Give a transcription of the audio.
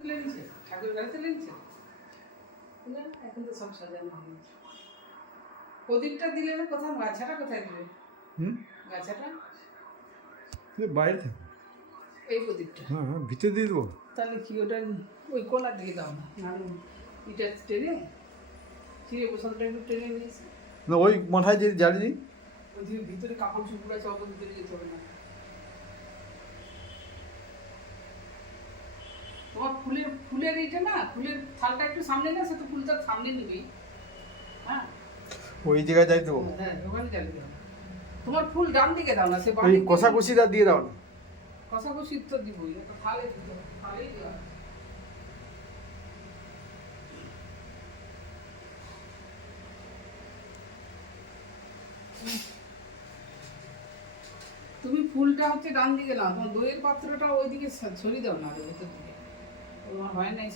তুলে নিছে ঠাকুর ঘরে তুলে নিছে না এখন তো সব সাজানো হবে প্রদীপটা দিলে না কোথায় গাছাটা কোথায় দিলে গাছাটা বাইরে থাকে এই প্রদীপটা হ্যাঁ হ্যাঁ ভিতরে দিয়ে দেবো তাহলে কি ওটা ওই কোলা দিয়ে দাও না নাহলে এটা টেনে চিড়ে বসন্তটা একটু টেনে নিয়েছে না ওই মাথায় যদি জ্বালিয়ে দিই ওই যে ভিতরে কাপড় চুপড় আছে অত ভিতরে যেতে হবে না তোমার ফুলের এইটা না ফুলের থালটা একটু সামনে না সে তো ফুলটা সামনে নিবি হ্যাঁ ওই জায়গায় যাই দেবো হ্যাঁ ওখানে জ্বালিয়ে দাও তোমার ফুল ডান দিকে দাও না সে ওই কষাকষিটা দিয়ে দাও না কষাকষি তো দিবই একটা থালে দিতে হবে থালেই দেওয়া তুমি ফুলটা হচ্ছে ডান দিকে নাও তোমার দইয়ের পাত্রটা ওইদিকে সরিয়ে দাও না ভেতর দিকে তোমার হয় নাই